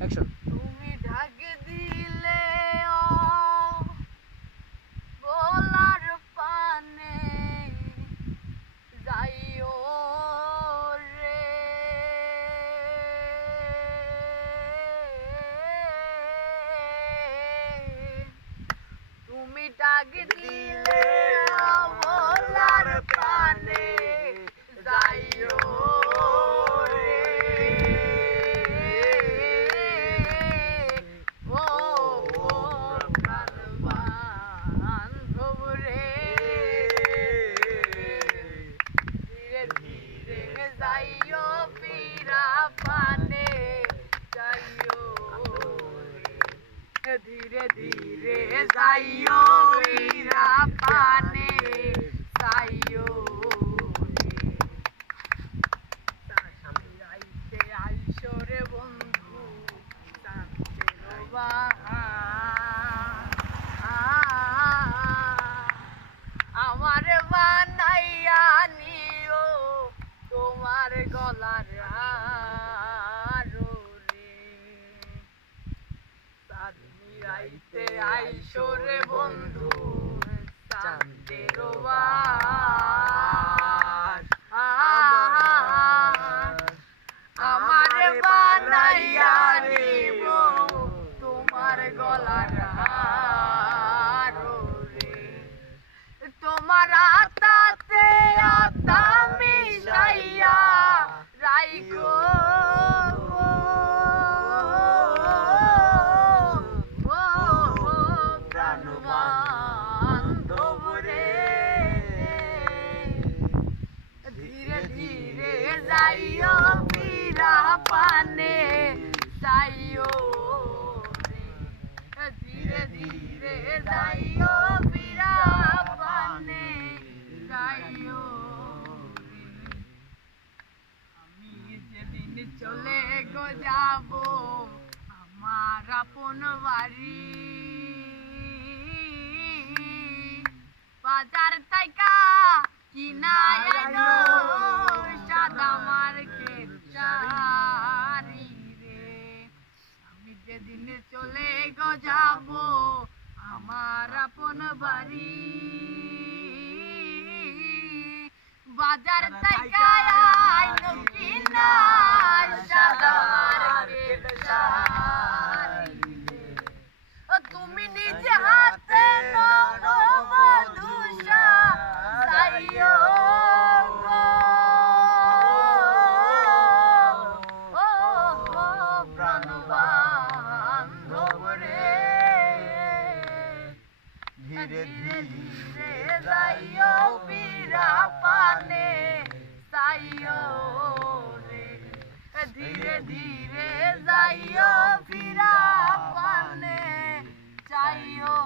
Action তুমি ঢাকে দিলে ও গোলার পানে যাইও রে। তুমি ডাক দিলে ও গোলার পানে যাইও রে ও প্রাণ বান্ধব রে ধীরে ধীরে যাইও পীরা পানে যাইও রে। ধীরে ধীরে যাইও পীরা পানে যাইও আইসো রে বন্ধু চাঁদের বাহার। আমার বানাইয়া নিও তোমার গলার হারো রে চাঁদনি আইতে আইসো রে বন্ধু আমার বানাইয়া নিব। তোমার গলার পানে যাইও। ধীরে ধীরে যাইও পানে যাইও। আমি যেদিন চলে গো যাব, আমার আপন বাড়ি বাজার তাইকা কিনা যাব আমার আপন বাড়ি। বাজার তাইকা যাইও বিরা পানে যাইও রে ধীরে ধীরে যাইও ফিরা পানে যাইও